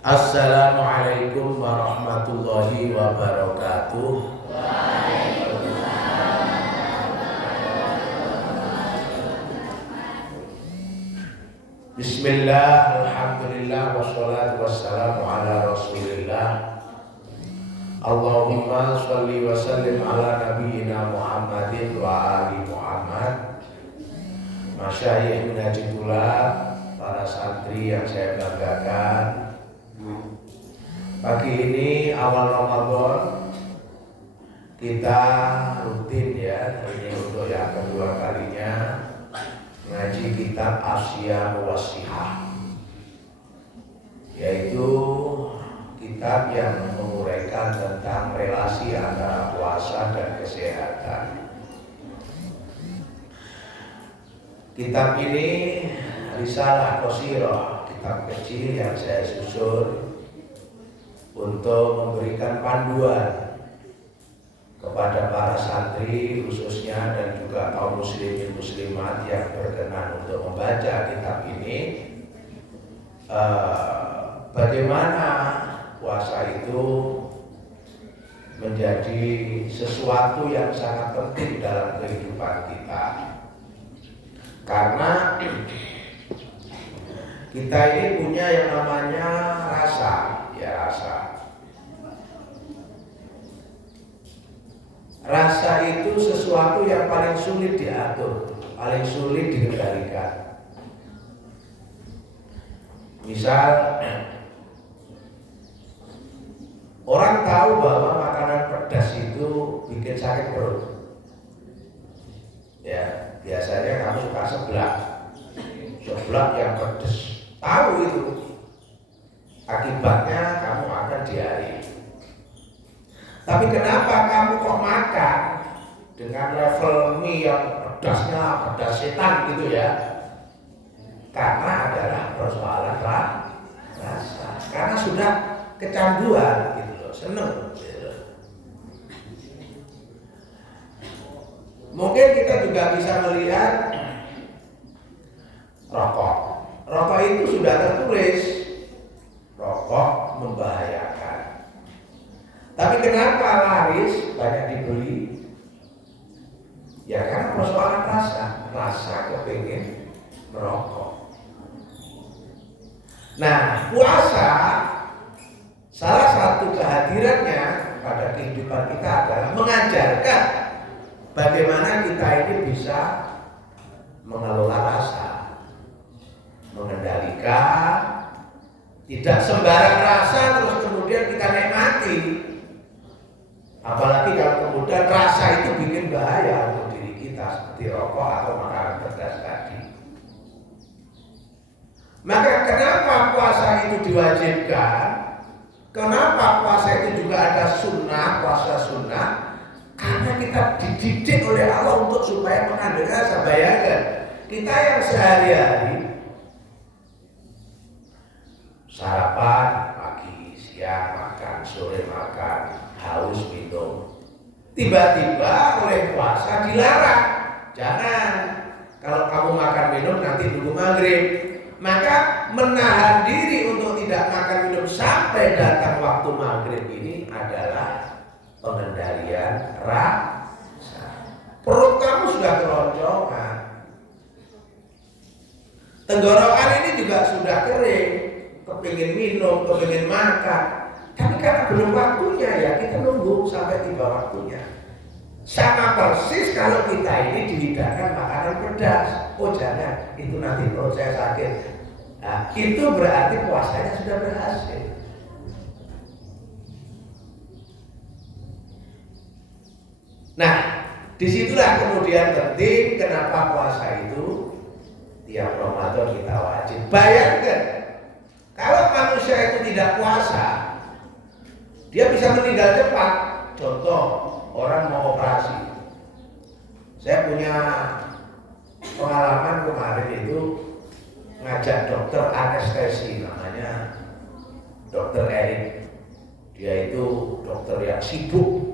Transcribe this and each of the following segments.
Assalamualaikum warahmatullahi wabarakatuh. Bismillah, alhamdulillah, wassalatu wassalamu ala rasulillah. Allahumma sholli wa sallim ala nabiyyina Muhammadin wa ali Muhammad. Masyayikh minajitullah, para santri yang saya banggakan, pagi ini awal Ramadan kita rutin ya, ini untuk yang kedua kalinya ngaji kitab Asyam Wasihah, yaitu kitab yang menguraikan tentang relasi antara puasa dan kesehatan. Kitab ini Risalah Qashirah, kitab kecil yang saya susun untuk memberikan panduan kepada para santri khususnya dan juga kaum muslimin muslimat yang berkenan untuk membaca kitab ini, bagaimana puasa itu menjadi sesuatu yang sangat penting dalam kehidupan kita. Karena kita ini punya yang namanya rasa, ya rasa. Rasa itu sesuatu yang paling sulit diatur, paling sulit dikendalikan. Misal, orang tahu bahwa makanan pedas itu bikin sakit perut. Ya, biasanya kamu suka seblak yang pedas. Tahu itu, akibatnya kamu akan diare. Tapi kenapa kamu kok makan dengan level mie yang pedasnya pedas setan gitu ya? Karena adalah persoalan rasa. Karena sudah kecanduan gitu loh, seneng gitu. Mungkin kita juga bisa melihat rokok. Rokok itu sudah tertulis, rokok membahayakan. Tapi kenapa laris, banyak dibeli? Ya kan persoalan rasa kepingin merokok. Nah, puasa salah satu kehadirannya pada kehidupan kita adalah mengajarkan bagaimana kita ini bisa mengelola rasa, mengendalikan, tidak sembarang rasa terus kemudian kita nikmati. Apalagi kalau kemudian rasa itu bikin bahaya untuk diri kita, seperti rokok atau makanan pedas tadi. Maka kenapa puasa itu diwajibkan? Kenapa puasa itu juga ada sunnah, puasa sunnah? Karena kita dididik oleh Allah untuk supaya mengandalkan rasa. Bayangkan, kita yang sehari-hari sarapan pagi, siang makan, sore makan, haus minum. Tiba-tiba oleh puasa dilarang. Jangan, kalau kamu makan minum nanti nunggu maghrib. Maka menahan diri untuk tidak makan minum sampai datang waktu maghrib ini adalah pengendalian rasa. Perut kamu sudah keroncongan, tenggorokan ini juga sudah kering, kepingin minum, kepingin makan. Tapi karena belum waktunya ya kita nunggu sampai tiba waktunya. Sama persis kalau kita ini dihidangkan makanan pedas. Oh jangan, itu nanti perut saya sakit. Nah, itu berarti puasanya sudah berhasil. Nah, disitulah kemudian penting kenapa puasa itu tiap Ramadan kita wajib. Bayangkan, kalau manusia itu tidak puasa, dia bisa meninggal cepat. Contoh, orang mau operasi. Saya punya pengalaman kemarin itu ngajak dokter anestesi, namanya Dokter Erik. Dia itu dokter yang sibuk.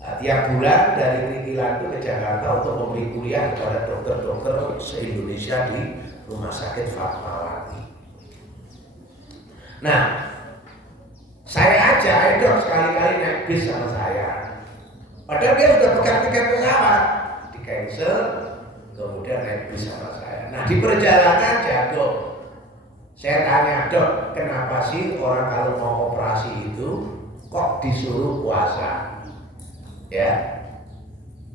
Nah, tiap bulan dari Kerikilan itu ke Jakarta untuk memberi kuliah kepada dokter-dokter se-Indonesia di Rumah Sakit Fatmawati. Nah, saya aja, dok sekali-kali naik bis sama saya. Padahal dia sudah pegang tiket pesawat, di cancel, kemudian naik bis sama saya. Nah, di perjalanan jatuh. Saya tanya, dok, kenapa sih orang kalau mau operasi itu kok disuruh puasa? Ya,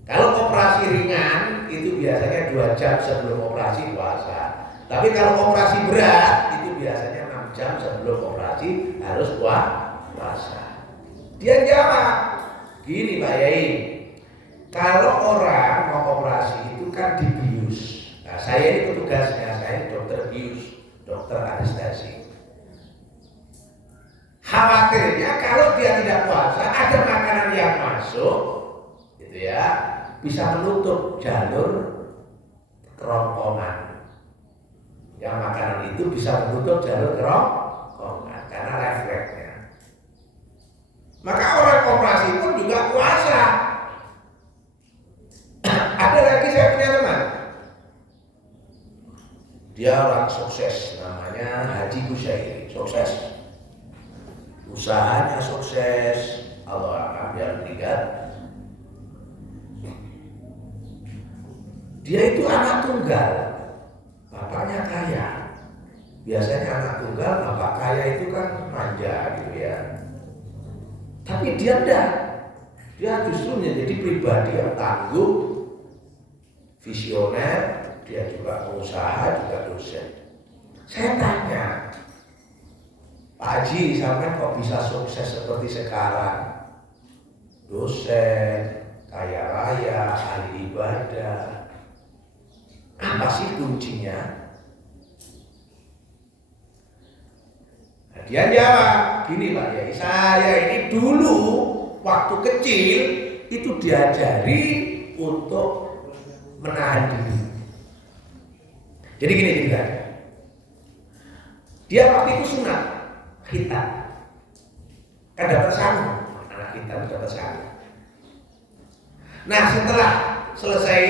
kalau operasi ringan itu biasanya 2 jam sebelum operasi puasa. Tapi kalau operasi berat itu biasanya 6 jam sebelum operasi harus puasa. Dia jawab, gini Pak Yai, kalau orang mau operasi itu kan dibius. Nah, saya ini petugasnya, saya dokter bius, dokter anestesi. Khawatirnya kalau dia tidak puasa, ada makanan yang masuk, gitu ya, bisa menutup jalur kerongkongan. Yang makanan itu bisa menutup jalur kerongkongan karena refleksnya. Maka orang operasi pun juga puasa. Ada lagi saya punya teman, dia orang sukses, namanya Haji Kusyairi, sukses, usahanya sukses, Allah akan dia meninggal. Dia itu anak tunggal, bapaknya kaya. Biasanya anak tunggal, bapak kaya itu kan manja gitu ya. Tapi dia enggak, dia justru menjadi pribadi yang tangguh, visioner. Dia juga pengusaha, juga dosen. Saya tanya, Pak Haji, sampai kok bisa sukses seperti sekarang? Dosen, kaya raya, ahli ibadah. Apa sih kuncinya? Nah, dia jawab, gini Pak Yai, saya ini dulu waktu kecil itu diajari untuk menahan diri. Jadi gini ceritanya, dia waktu itu sunat khitan, kan dapat sangu, anak khitan dapat sangu. Nah setelah selesai,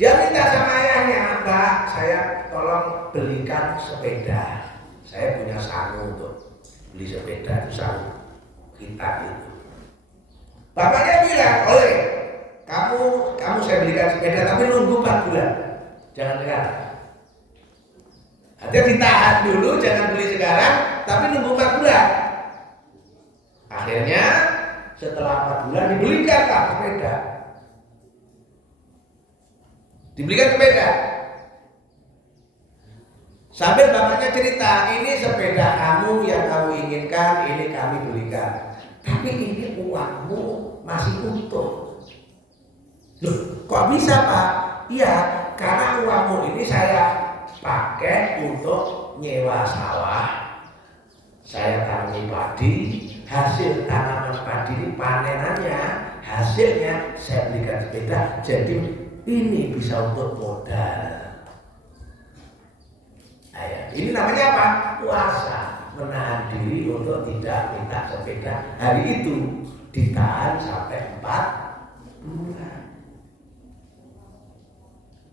dia minta sama ayahnya, Pak, saya tolong belikan sepeda. Saya punya sangu untuk beli sepeda, itu sangu khitan itu. Bapaknya bilang, oleh kamu saya belikan sepeda, tapi nunggu 4 bulan, jangan sekarang. Artinya ditahan dulu, jangan beli sekarang, tapi nunggu 4 bulan. Akhirnya setelah 4 bulan dibelikan sepeda. Dibelikan sepeda. Sambil bapaknya cerita, ini sepeda kamu yang kamu inginkan, ini kami belikan. Tapi ini uangmu masih utuh. Loh, kok bisa Pak? Iya, karena uangmu ini saya pakai untuk nyewa sawah. Saya tanami padi, hasil tanaman padi ini panenannya, hasilnya saya belikan sepeda. Jadi ini bisa untuk modal. Ayo, ini namanya apa? Puasa, menahan diri untuk tidak minta sepeda. Hari itu ditahan sampai 4 bulan.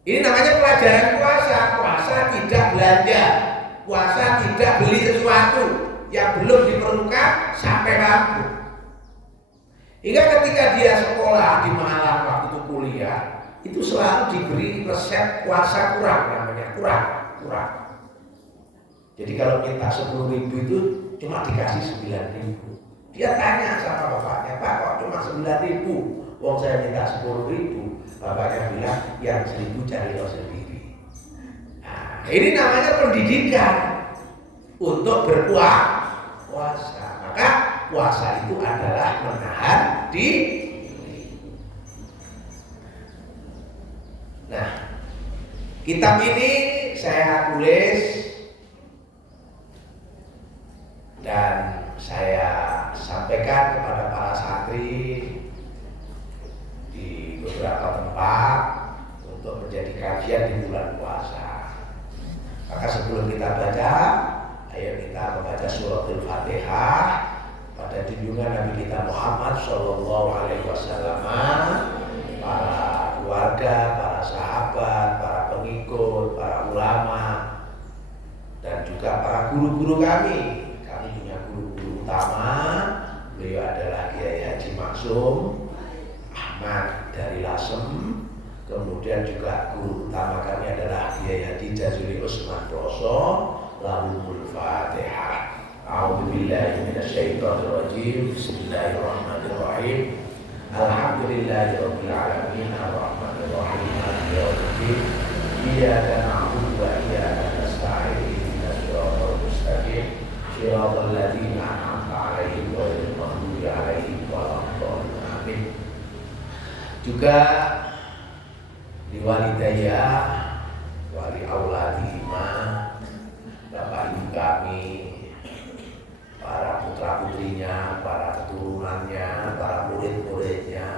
Ini namanya pelajaran puasa. Puasa tidak belanja, puasa tidak beli sesuatu yang belum diperlukan sampai mampu. Hingga ketika dia sekolah di Malang waktu itu kuliah, itu selalu diberi resep puasa kurang, namanya kurang. Jadi kalau minta 10.000 itu cuma dikasih 9.000. Dia tanya sama bapaknya, Pak, kok cuma 9.000? Wong saya minta 10.000. Bapaknya bilang, yang 1.000 cari lo sendiri. Nah, ini namanya pendidikan untuk berpuasa. Maka puasa itu adalah menahan diri. Nah, kitab ini saya tulis dan saya sampaikan kepada para santri di beberapa tempat untuk menjadi kajian di bulan puasa. Maka sebelum kita baca, ayo kita membaca suratul Fatihah pada junjungan Nabi kita Muhammad Shallallahu Alaihi Wasallam, para keluarga, para sahabat, para pengikut, para ulama, dan juga guru-guru kami punya guru-guru utama. Beliau adalah Kiai Haji Maksum Ahmad dari Lasem. Kemudian juga guru utama kami adalah Kiai Haji Jazuli Usman Doso. Lahumul Fatihah. A'udzubillahi minasyaitonirrajim. Bismillahirrahmanirrahim. Alhamdulillahirabbil alamin arrahmanir rahim maliki yaumiddin. Iyyaka na'budu wa iyyaka nasta'in. Ihdinas siratal mustaqim. Shiratal ladzina an'amta 'alaihim ghairil maghdubi 'alaihim waladdallin. Amin. Juga liwalidayya wali auladihima, bapak ibu kami, para putra putrinya, para keturunannya, para murid-muridnya.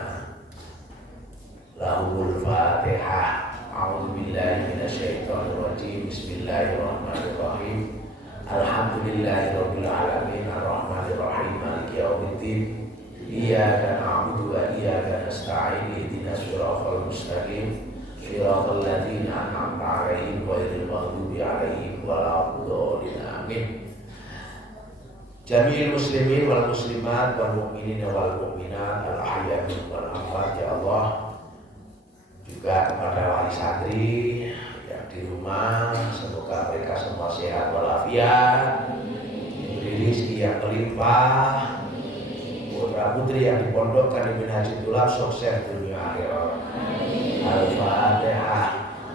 Lahumul Fatihah. A'udzubillahi minasyaitonirrajim. Bismillahirrahmanirrahim. Alhamdulillahirabbil alamin arrahmanir rahim maliki yaumiddin. Iyyaka na'budu wa iyyaka nasta'in. Ihdinas siratal mustaqim. Shiratal ladzina an'amta 'alaihim ghairil maghdubi 'alaihim waladdallin. Amin. Jami'il muslimin wal muslimat wal mu'minin wal mu'minat al ahya minhum wal amwat, ya Allah. Juga kepada wali santri yang di rumah, semoga mereka semua sehat walafiat, diberi rezeki yang melimpah, putra putri yang dipondokkan di Minhajul Tulab sukses dunia akhirat. Al-Fatihah.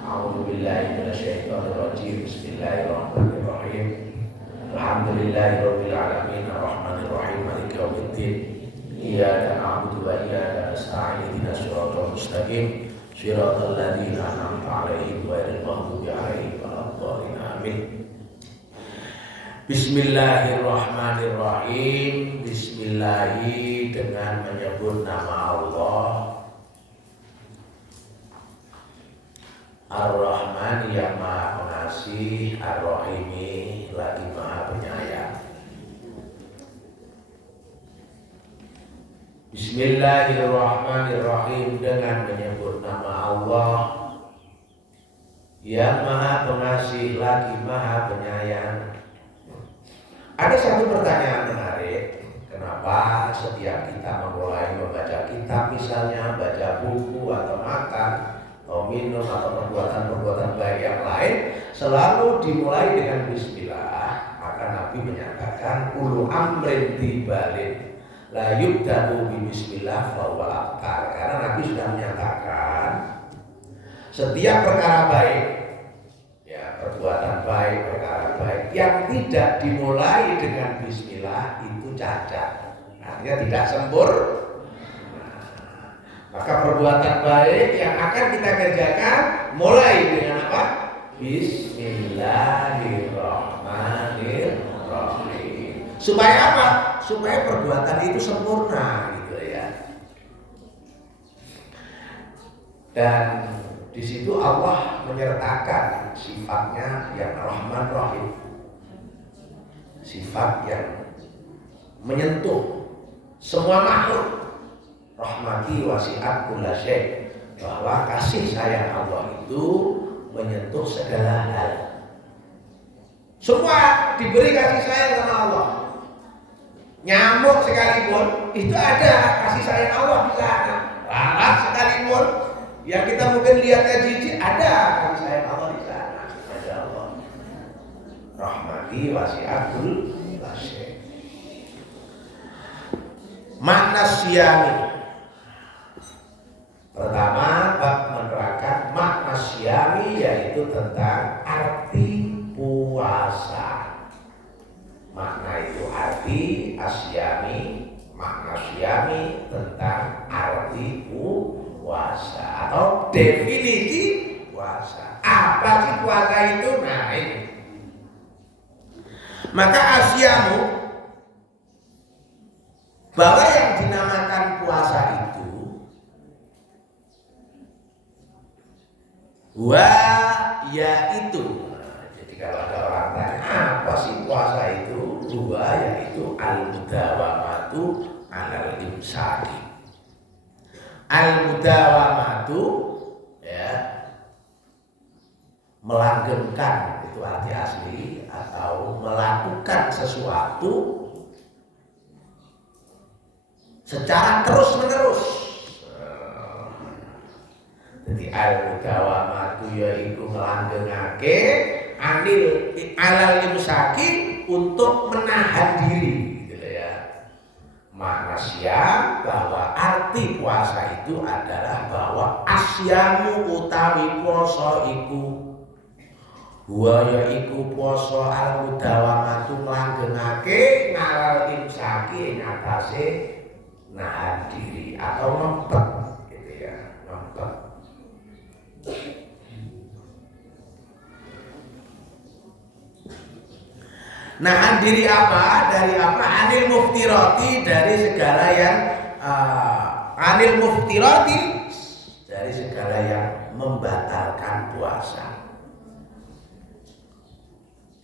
A'udzubillahi minasyaitonirrajim. Bismillahirrahmanirrahim. Alhamdulillahirabbil alamin arrahmanir rahim maliki yaumiddin. Iyyaka na'budu wa iyyaka nasta'in. Ihdinas siratal mustaqim. Shiratal ladzina an'amta 'alaihim ghairil maghdubi 'alaihim waladdallin. Amin. Bismillahirrahmanirrahim. Bismillahi dengan menyebut nama Allah. Ar-Rahman yang Maha Pengasih, Ar-Rahimi lagi Maha Penyayang. Bismillahirrahmanirrahim dengan menyebut nama Allah yang Maha Pengasih lagi Maha Penyayang. Ada satu pertanyaan menarik. Kenapa setiap kita memulai membaca kitab, misalnya baca buku atau makan atau minum atau perbuatan-perbuatan baik yang lain, selalu dimulai dengan bismillah? Maka Nabi menyatakan kullu amrin tibalin la yubda'u bi bismillah fa huwa abtar. Karena Nabi sudah menyatakan setiap perkara baik, ya perbuatan baik, perkara baik yang tidak dimulai dengan bismillah itu cacat, artinya tidak sempurna. Maka perbuatan baik yang akan kita kerjakan mulai dengan apa? Bismillahirrahmanirrahim. Supaya apa? Supaya perbuatan itu sempurna, gitu ya. Dan di situ Allah menyertakan sifatnya yang Rahman Rahim, sifat yang menyentuh semua makhluk. Rahmati wasi'at kulla syai', bahwa kasih sayang Allah itu menyentuh segala hal. Semua diberi kasih sayang sama Allah. Nyamuk sekalipun itu ada kasih sayang Allah di sana. Lalat sekalipun yang kita mungkin lihatnya jijik, ada kasih sayang Allah di sana. Masya Allah. Rahmati wasi'at kulla syai'. Makna siyami. Pertama, bab menerangkan makna syami, yaitu tentang arti puasa. Makna itu arti asyami, makna syami tentang arti puasa atau definisi puasa. Apa sih puasa itu? Nah ini. Maka asyamu, bahwa yang dinamakan puasa itu yaitu, jadi kalau ada orang tanya apa sih puasa itu, yaitu al-mudawamatu alal imsaki. Al-mudawamatu, ya, melanggengkan itu arti asli, atau melakukan sesuatu secara terus menerus. Jadi al-mudawamatu yaiku melanggengake anil alal imsaki untuk menahan diri, gitu ya. Makna siam bahwa arti puasa itu adalah bahwa asyamu utawi poso iku wa yaiku poso al-mudawamatu melanggengake ngalal imsaki ing atase nahan diri atau ngempet, gitu ya, ngempet. Nahan diri apa? Dari apa? Anil muftirati, dari segala yang anil muftirati, dari segala yang membatalkan puasa.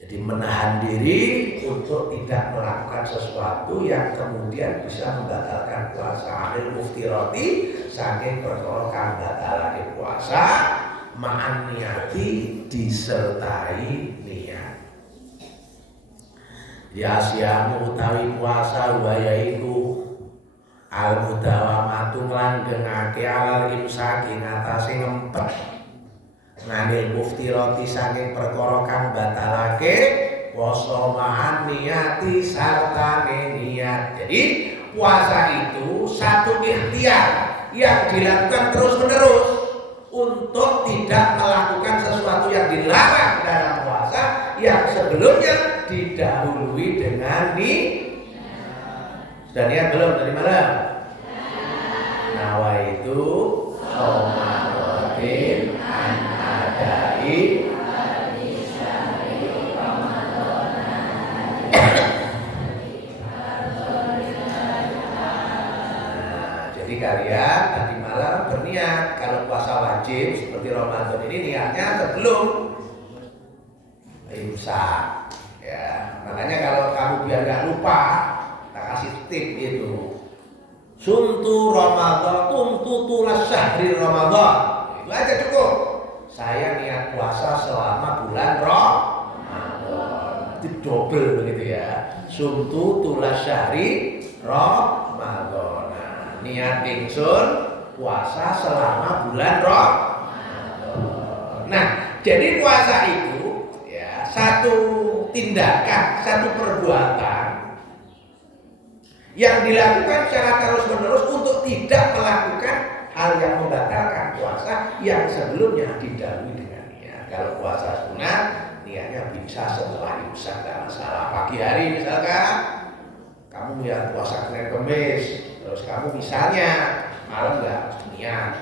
Jadi menahan diri untuk tidak melakukan sesuatu yang kemudian bisa membatalkan puasa. Anil muftirati, saking perkara kang batalake puasa, ma'an niyati, disertai niat. Ya siamu utawi puasa wa yaiku al mudawamatu nglanggengake alal imsaki ngatasi ngempet nganil muftirati saking perkara kang batalake puasa ma'an niyati sartane niat. Jadi puasa itu satu ikhtiar yang dilakukan terus menerus untuk tidak melakukan sesuatu yang dilarang dalam puasa yang sebelumnya didahului dengan sudah niat belum tadi malam? Nawaitu Ramadan an adai jadi kalian tadi malam berniat kalau puasa wajib seperti Ramadan ini niatnya sebelum imsak. Ya, makanya kalau kamu biar nggak lupa, tak kasih tip itu. Sumtu Ramadan, tulas syahri Ramadan. Itu aja cukup. Saya niat puasa selama bulan Ramadan. Itu double begitu ya. Sumtu tulas syahri Ramadan. Nah, niat ingsun puasa selama bulan Ramadan. Nah, jadi puasa itu ya satu tindakan, satu perbuatan yang dilakukan secara terus-menerus untuk tidak melakukan hal yang membatalkan puasa yang sebelumnya didahului dengan niat. Kalau puasa sunat, niatnya bisa setelah imsak, tidak masalah. Pagi hari misalkan, kamu niat puasa Senin Kamis, terus kamu misalnya malam nggak niat,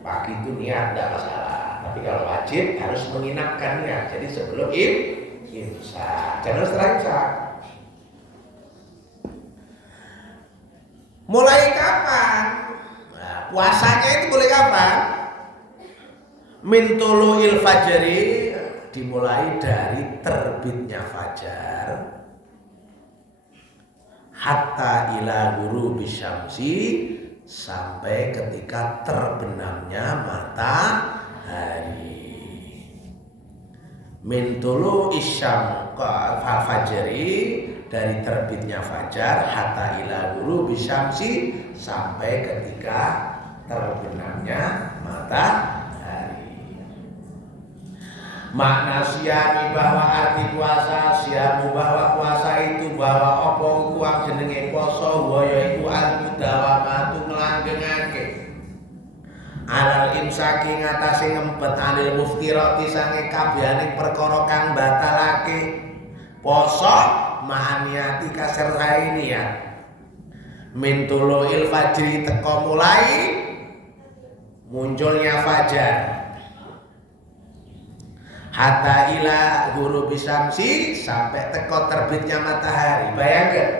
pagi itu niat tidak masalah. Tapi kalau wajib harus menginapkan niat. Jadi sebelum imsak, jangan setelah imsak. Mulai kapan? Nah, puasanya itu boleh kapan? Min tulu'il fajri, dimulai dari terbitnya fajar, hatta ila ghurubi syamsi, sampai ketika terbenamnya matahari. Min tulu'i syam fajri, dari terbitnya fajar, hatta ila ghurubi syamsi, sampai ketika terbenamnya matahari. Makna siami bahwa arti puasa, siamu bahwa puasa itu bahwa opo kuang jenenge poso waya iku al-mudawamatu nglanggengake alal imsaki ngatasi ngempet anil muftirati sange kabehane perkara kang batalake poso ma'aniyati kasertai niat min tulu'il fajri, teko mulai munculnya fajar, hatta ila ghurubi syamsi, sampai teko terbitnya matahari. Bayangkan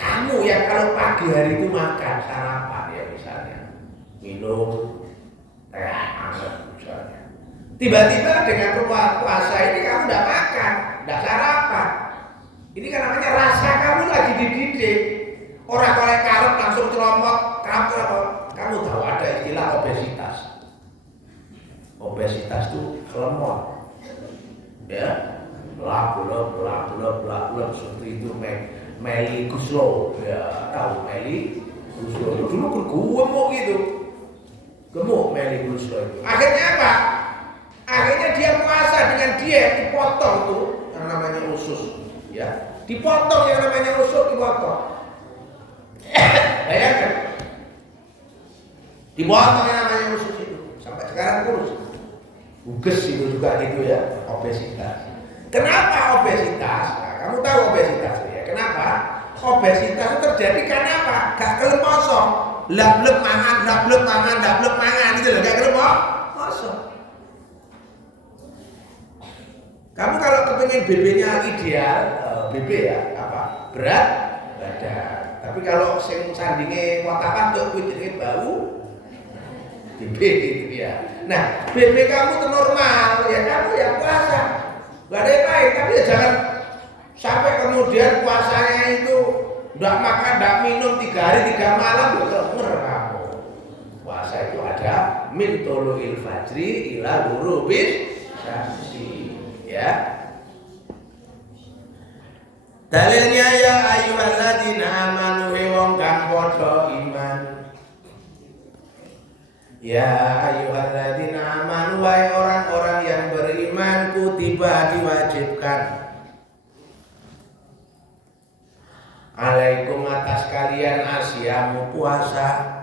kamu yang kalau pagi hari itu makan sarapan ya misalnya, minum teh hangat misalnya, tiba-tiba dengan puasa ini kamu tidak makan, tidak sarapan. Ini kan namanya rasa kamu lagi dididik. Orang oleh karep langsung ceromot, kamu tahu ada istilah obesitas. Obesitas itu kelemot. ya. Belak seperti itu Meli Guslo ya, tahu Meli Guslo dulu gemuk gitu, gemuk Meli Guslo itu. Akhirnya apa? Akhirnya dia puasa dengan diet, dipotong tuh yang namanya usus ya, dipotong yang namanya usus, dipotong. Bayangkan, dipotong yang namanya usus itu sampai sekarang kurus. Buges itu juga gitu ya, obesitas. Kenapa obesitas? Nah, kamu tahu obesitas ya? Kenapa? Obesitas itu terjadi karena apa? Gak kelem poso. Lablek mangan, itu loh, gak kelem poso. Kamu kalau kepingin BB-nya ideal, BB ya, apa? Berat badan. Tapi kalau sing sandinge watak-watuk kuwi jenenge bau BB gitu ya. Nah, BB kamu itu normal, ya kamu ya puasa. Gak ada yang lain, tapi ya jangan sampai kemudian puasanya itu enggak makan, enggak minum 3 hari 3 malam, denger kamu. Puasa itu ada min tulu'il fajri ila ghurubis syamsi, ya. Dalilnya ya ayyuhalladzina amanu wong kang padha iman. Ya ayyuhalladzina amanu wahai orang-orang yang beriman, kutiba diwajibkan alaikum atas kalian asyamu puasa.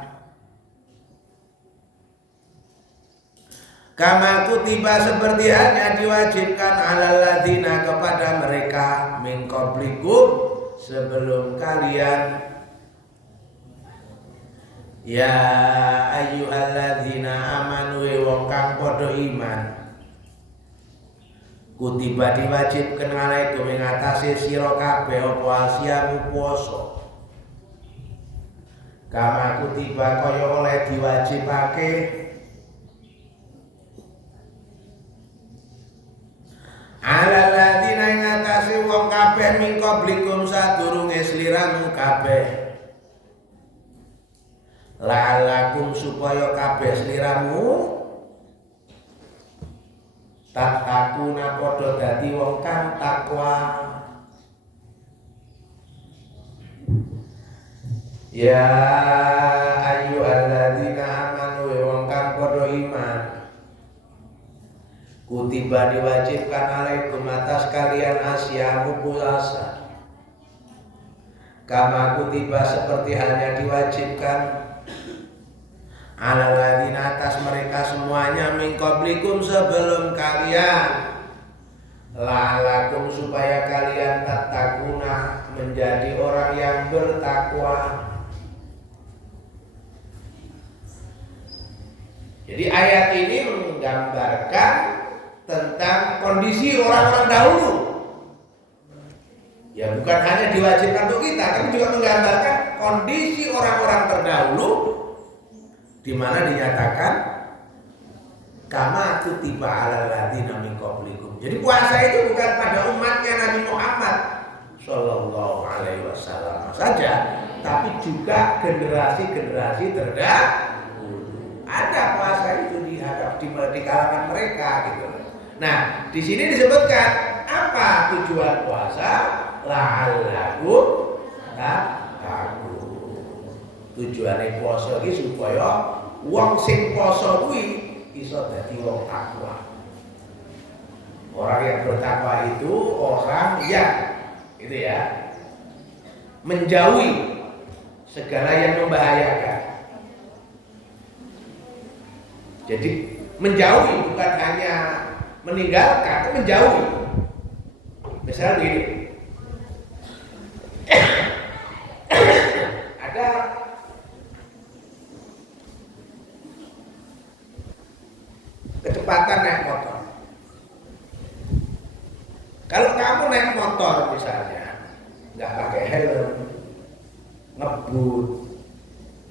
Kama kutiba seperti halnya diwajibkan alal ladzina kepada mereka min qablikum sebelum kalian. Ya ayyuhalladzina amanu wong kang padha iman, kutiba diwajibkeun alaikum ing atase sira kabeh apa asyamu poso. Kama kutiba kaya oleh diwajibake alal ladzina ing atase wong kabeh min qablikum sadurunge sliramu kabeh. La'alakum supaya kabeh sliramu tatakuna padha dadi wong kang takwa. Ya ayyuhalladzina amanu wong kang padha iman, kutiba diwajibkan alaikum atas kalian asyamu puasa. Kama kutiba seperti halnya diwajibkan ala ladzina atas mereka semuanya min qablikum sebelum kalian, la'alakum supaya kalian tattaquna menjadi orang yang bertakwa. Jadi ayat ini menggambarkan tentang kondisi orang-orang dahulu. Ya bukan hanya diwajibkan untuk kita, tapi juga menggambarkan kondisi orang-orang terdahulu, di mana dinyatakan kama kutiba alal ladzina min qablikum. Jadi puasa itu bukan pada umatnya Nabi Muhammad sallallahu alaihi wasallam saja, tapi juga generasi-generasi terdahulu. Ada puasa itu di kalangan mereka gitu. Nah, di sini disebutkan apa tujuan puasa? La'allakum tattaqun. Tujuane puasa iki supaya wong sing poso kuwi iso dadi wong takwa. Orang yang bertakwa itu orang yang gitu ya, menjauhi segala yang membahayakan. Jadi menjauhi bukan hanya meninggalkan, tapi menjauhi. Misalnya begini, ada kecepatan naik motor. Kalau kamu naik motor misalnya, nggak pakai helm, ngebut,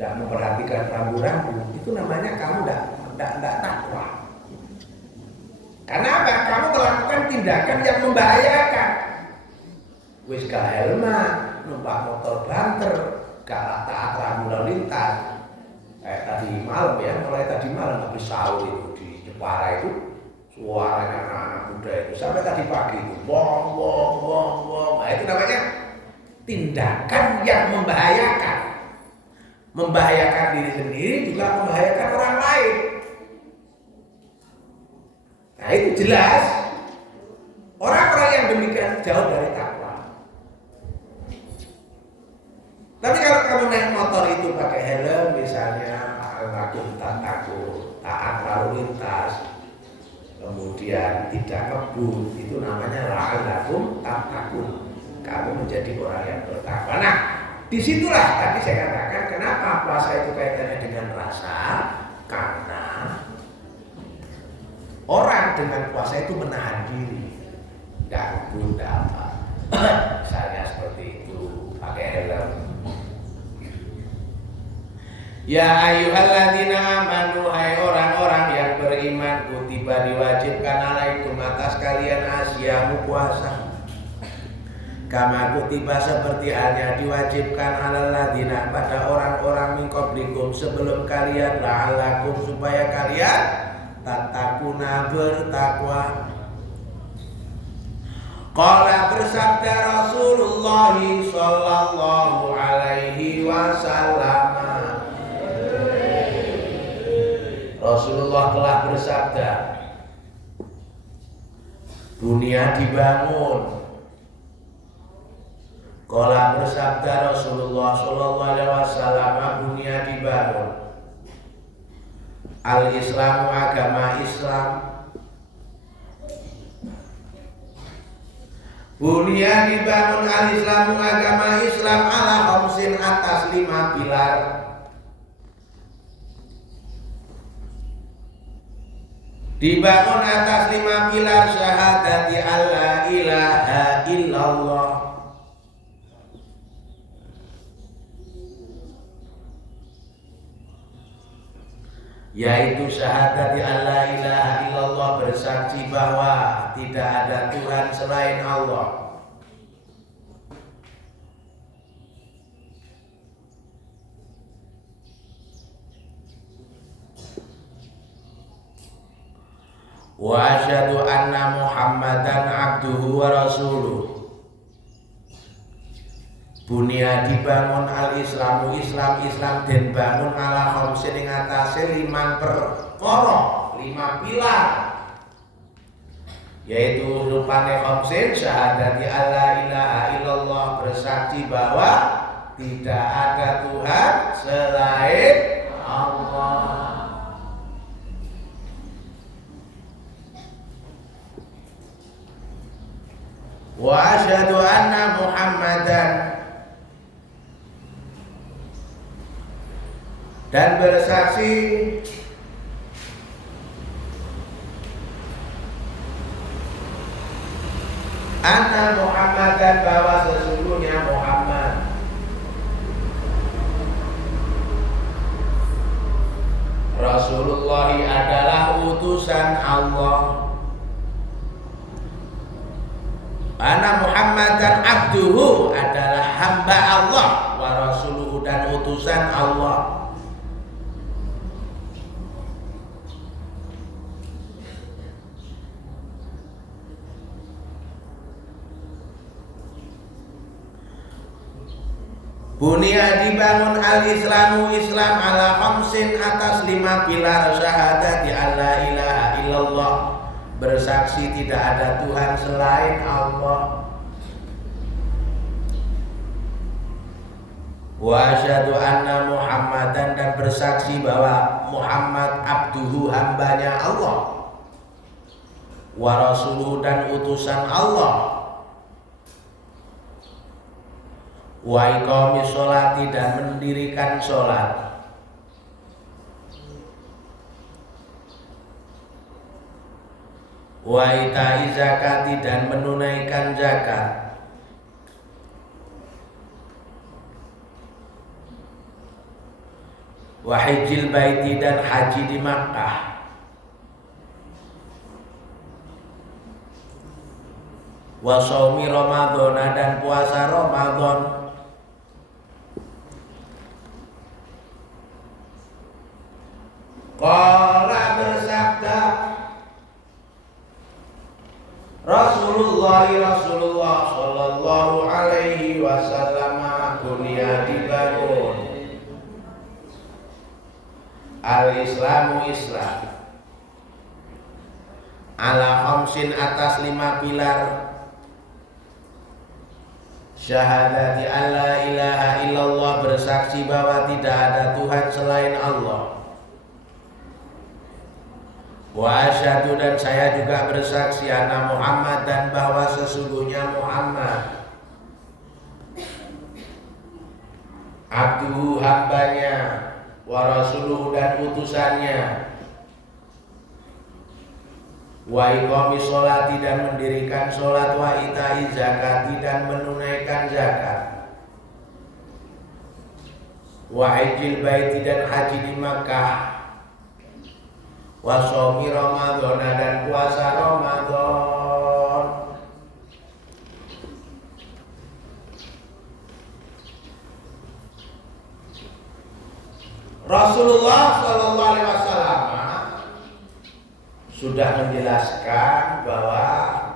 nggak memperhatikan rambu-rambu, itu namanya kamu nggak takwa. Karena apa? Kamu melakukan tindakan yang membahayakan. Wis gak helmat, numpak motor banter, gak taat rambu lalu lintas. Kayak tadi malam ya, mulai tadi malam habis sahur itu di Jepara itu suaranya anak-anak muda Buddha itu sampai tadi pagi itu wong. Nah, itu namanya tindakan yang membahayakan diri sendiri juga membahayakan orang lain. Nah, itu jelas orang-orang yang demikian jauh dari takwa. Tapi kalau kamu naik motor itu pakai helm misalnya, lakum takut, taat lalu lintas, kemudian tidak ngebut, itu namanya lakum takut. Kamu menjadi orang yang bertakwa. Nah, disitulah tadi saya katakan kenapa puasa itu kaitannya dengan rasa, karena orang dengan puasa itu menahan diri, tidak ngebut, tidak apa. Misalnya seperti itu, pakai helm. Ya ayyuhalladzina amanu, hai orang-orang yang beriman, kutiba diwajibkan alaikum atas kalian asyamu puasa. Kama kutiba seperti halnya diwajibkan alal ladzina pada orang-orang min qablikum sebelum kalian, la'allakum supaya kalian tattaquna bertakwa. Qala bersabda Rasulullah sallallahu alaihi wasallam, Rasulullah telah bersabda, dunia dibangun. Qala bersabda Rasulullah sallallahu alaihi wasallam, dunia dibangun. Al-Islamu agama Islam. Dunia dibangun al-Islamu agama Islam ala khamsin atas 5 pilar. Dibangun atas 5 pilar syahadati alla ilaha illallah, yaitu syahadati alla ilaha illallah, bersaksi bahwa tidak ada Tuhan selain Allah. Wa asyhadu anna Muhammadan abduhu wa rasuluh. Bunia dibangun al-Islamu Islam dan bangun ala khamsin ing atase 5 perkara, 5 pilar, yaitu rupane khamsin syahadati alla ilaha illallah, bersaksi bahwa tidak ada Tuhan selain Allah. Wa asyhadu anna Muhammadan, dan bersaksi anna Muhammadan, bahwa sesungguhnya Muhammad Rasulullah adalah utusan Allah. Anna Muhammadan abduhu adalah hamba Allah, wa rasuluhu dan utusan Allah. Bunia dibangun al-Islamu Islam ala khamsin atas 5 pilar syahadati alla ilaha illallah, bersaksi tidak ada Tuhan selain Allah. Wa asyhadu anna Muhammadan, dan bersaksi bahwa Muhammad abduhu hambanya Allah, wa rasuluhu dan utusan Allah. Wa iqamis sholati, dan mendirikan sholat. Wa itai zakati, dan menunaikan zakat. Wa hajjil baiti, dan haji di Makkah. Wa shaumi Ramadhana, dan puasa Ramadan. Qala bersabda Rasulullah sallallahu alaihi wasallam dunia dibangun. Al-Islamu Islam ala khamsin atas 5 pilar. Syahadati alla ilaha illallah, bersaksi bahwa tidak ada Tuhan selain Allah. Wa asyhadu, dan saya juga bersaksi anna Muhammad, dan bahwa sesungguhnya Muhammad abduhu, hambanya, wa rasuluhu, dan utusannya, wa iqamis sholati, dan mendirikan sholat, wa itai zakati, dan menunaikan zakat, wa hajjil baiti, dan haji di Makkah, wa shaumi Ramadan, dan puasa Ramadan. Rasulullah sallallahu alaihi wasallam sudah menjelaskan bahwa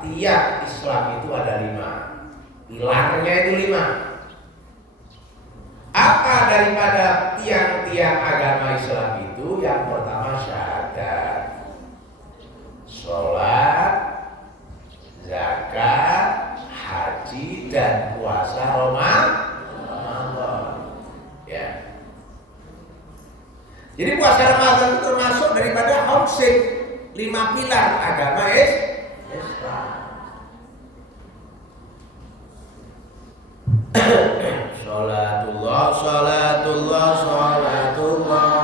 tiang Islam itu ada 5. Pilarnya itu 5. Apa daripada tiang-tiang agama Islam itu? Yang pertama syahadat, sholat, zakat, haji, dan puasa Ramadan. Ya. Jadi puasa Ramadan itu termasuk daripada khamsin, 5 pilar agama Islam. Salatullah, salatullah, salatullah,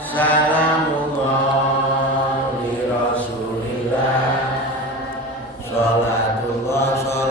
salamullah li Rasulillah. Salatullah, salatullah.